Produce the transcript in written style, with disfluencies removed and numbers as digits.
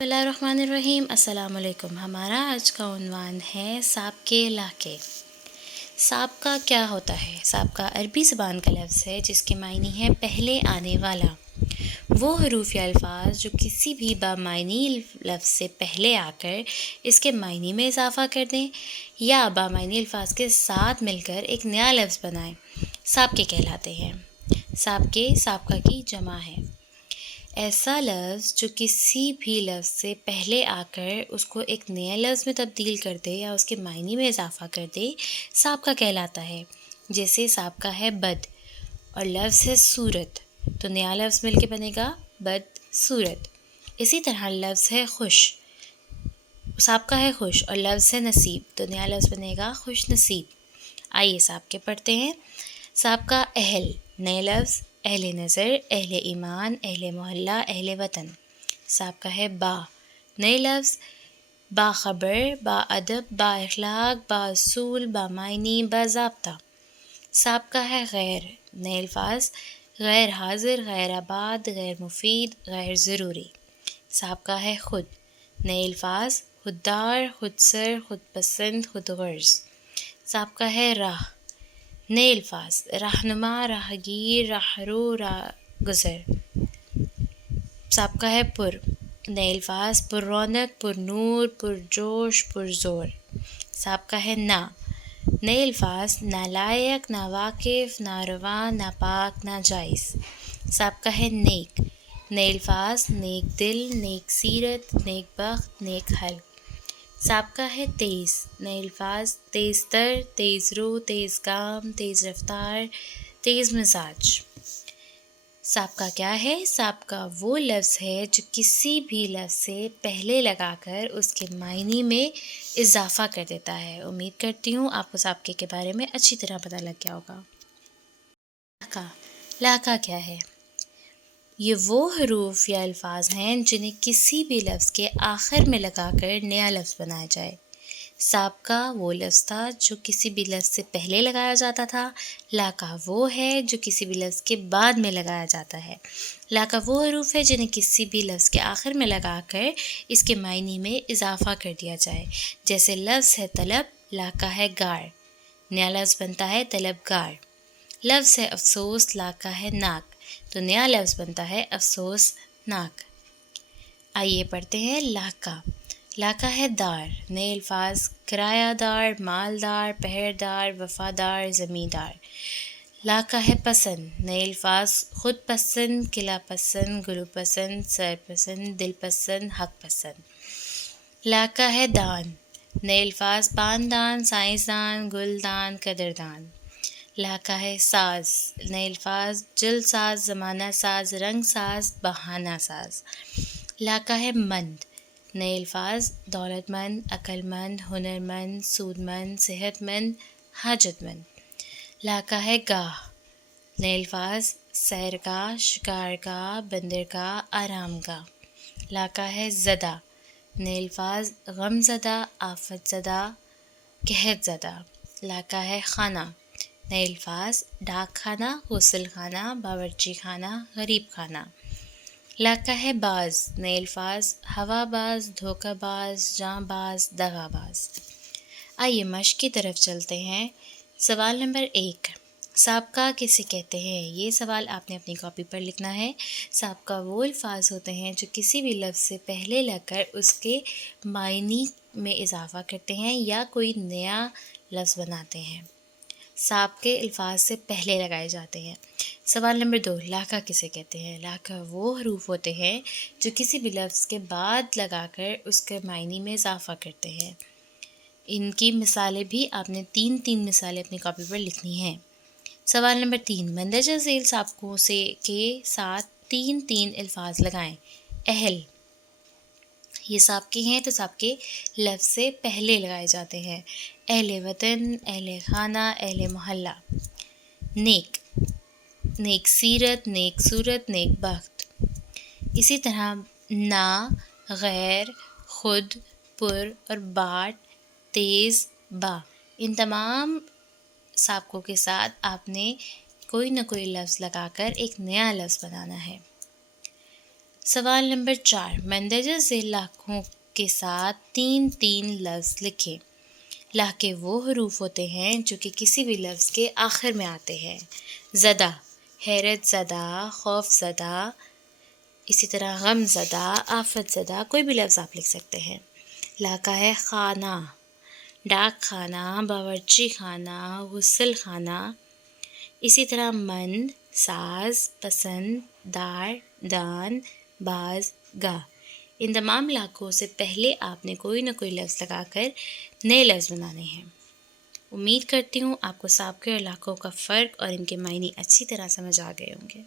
بسم اللہ الرحمن الرحیم۔ السلام علیکم۔ ہمارا آج کا عنوان ہے سابق کے لاحقے۔ سابقہ کیا ہوتا ہے؟ سابقہ عربی زبان کا لفظ ہے جس کے معنی ہے پہلے آنے والا۔ وہ حروف یا الفاظ جو کسی بھی بامعنی لفظ سے پہلے آ کر اس کے معنی میں اضافہ کر دیں یا بامعنی الفاظ کے ساتھ مل کر ایک نیا لفظ بنائیں، سابقے کہلاتے ہیں۔ سابقہ کی جمع ہے۔ ایسا لفظ جو کسی بھی لفظ سے پہلے آ کر اس کو ایک نئے لفظ میں تبدیل کر دے یا اس کے معنی میں اضافہ کر دے، سابقہ کہلاتا ہے۔ جیسے سابقہ ہے بد اور لفظ ہے صورت، تو نیا لفظ مل کے بنے گا بد صورت۔ اسی طرح لفظ ہے خوش، سابقہ ہے خوش اور لفظ ہے نصیب، تو نیا لفظ بنے گا خوش نصیب۔ آئیے سابقے پڑھتے ہیں۔ سابقہ اہل، نئے لفظ اہل نظر، اہل ایمان، اہل محلہ، اہل وطن۔ سابقہ ہے با، نئے لفظ باخبر، با ادب، با اخلاق، با اصول، با معنی، با ضابطہ۔ سابقہ ہے غیر، نئے الفاظ غیر حاضر، غیر آباد، غیر مفید، غیر ضروری۔ سابقہ ہے خود، نئے الفاظ خوددار، خودسر، خود پسند، خود غرض۔ سابقہ ہے راہ، نئے الفاظ رہنما، راہگیر، راہرو، راہ گزر۔ سابقہ ہے پر، نئے الفاظ پر رونق، پر نور، پر جوش، پر زور۔ سابقہ ہے نا، نئے الفاظ نالائق، ناواقف، ناروا، ناپاک، ناجائز۔ سابقہ ہے نیک، نئے الفاظ نیک دل، نیک سیرت، نیک بخت، نیک خلق۔ سابقہ ہے تیز، نئے الفاظ تیز تر، تیز رو، تیز کام، تیز رفتار، تیز مزاج۔ سابقہ کیا ہے؟ سابقہ وہ لفظ ہے جو کسی بھی لفظ سے پہلے لگا کر اس کے معنی میں اضافہ کر دیتا ہے۔ امید کرتی ہوں آپ کو سابقے کے بارے میں اچھی طرح پتہ لگ گیا ہوگا۔ لاحقہ کیا ہے؟ یہ وہ حروف یا الفاظ ہیں جنہیں کسی بھی لفظ کے آخر میں لگا کر نیا لفظ بنایا جائے۔ سابقہ وہ لفظ تھا جو کسی بھی لفظ سے پہلے لگایا جاتا تھا۔ لاحقہ وہ ہے جو کسی بھی لفظ کے بعد میں لگایا جاتا ہے۔ لاحقہ وہ حروف ہے جنہیں کسی بھی لفظ کے آخر میں لگا کر اس کے معنی میں اضافہ کر دیا جائے۔ جیسے لفظ ہے طلب، لاحقہ ہے گار، نیا لفظ بنتا ہے طلبگار۔ لفظ ہے افسوس، لاحقہ ہے ناک، تو نیا لفظ بنتا ہے افسوس ناک۔ آئیے پڑھتے ہیں لاحقہ۔ لاحقہ ہے دار، نئے الفاظ کرایہ دار، مالدار، پہردار، وفادار، زمیندار۔ لاحقہ ہے پسند، نئے الفاظ خود پسند، قلعہ پسند، گلو پسند، سر پسند، دل پسند، حق پسند۔ لاحقہ ہے دان، نئے الفاظ پاندان، سائنسدان، گلدان، قدردان۔ لاحقہ ہے ساز، نئے الفاظ جلد ساز، زمانہ ساز، رنگ ساز، بہانہ ساز۔ لاحقہ ہے مند، نئے الفاظ دولت مند، عقل مند، ہنر مند، سود مند، صحت مند، حاجت مند۔ لاحقہ ہے گاہ، نئے الفاظ سیرگاہ، شکارگاہ، بندرگاہ، آرام گاہ۔ لاحقہ ہے زدہ، نئے الفاظ غم زدہ، آفت زدہ، قحط زدہ۔ لاحقہ ہے خانہ، نئے الفاظ ڈاک خانہ، غسل خانہ، باورچی خانہ، غریب خانہ۔ لاحقہ ہے باز، نئے الفاظ ہوا باز، دھوکہ باز، جاں باز، دغا باز۔ آئیے مشق کی طرف چلتے ہیں۔ سوال نمبر 1، سابقہ کسے کہتے ہیں؟ یہ سوال آپ نے اپنی کاپی پر لکھنا ہے۔ سابقہ وہ الفاظ ہوتے ہیں جو کسی بھی لفظ سے پہلے لگ کر اس کے معنی میں اضافہ کرتے ہیں یا کوئی نیا لفظ بناتے ہیں۔ سابقے الفاظ سے پہلے لگائے جاتے ہیں۔ سوال نمبر 2، لاحقہ کسے کہتے ہیں؟ لاحقہ وہ حروف ہوتے ہیں جو کسی بھی لفظ کے بعد لگا کر اس کے معنی میں اضافہ کرتے ہیں۔ ان کی مثالیں بھی آپ نے تین مثالیں اپنی کاپی پر لکھنی ہیں۔ سوال نمبر 3، مندرجہ ذیل سابقوں کے ساتھ تین الفاظ لگائیں۔ اہل، یہ سابقے ہیں تو سابقے لفظ سے پہلے لگائے جاتے ہیں۔ اہل وطن، اہل خانہ، اہل محلہ۔ نیک، نیک سیرت، نیک صورت، نیک بخت۔ اسی طرح نا، غیر، خود، پر اور باٹ، تیز، با، ان تمام سابقوں کے ساتھ آپ نے کوئی نہ کوئی لفظ لگا کر ایک نیا لفظ بنانا ہے۔ سوال نمبر 4، مندرجہ ذیل لاکھوں کے ساتھ 3 لفظ لکھیں۔ لاکھے وہ حروف ہوتے ہیں جو کہ کسی بھی لفظ کے آخر میں آتے ہیں۔ زدہ، حیرت زدہ، خوف زدہ، اسی طرح غم زدہ، آفت زدہ، کوئی بھی لفظ آپ لکھ سکتے ہیں۔ لاکا ہے خانہ، ڈاک خانہ، باورچی خانہ، غسل خانہ، اسی طرح مند، ساز، پسند، دار، دان، باز، گاہ۔ ان تمام لاکھوں سے پہلے آپ نے کوئی نہ کوئی لفظ لگا کر نئے لفظ بنانے ہیں۔ امید کرتی ہوں آپ کو سابقے اور لاکھوں کا فرق اور ان کے معنی اچھی طرح سمجھ آ گئے ہوں گے۔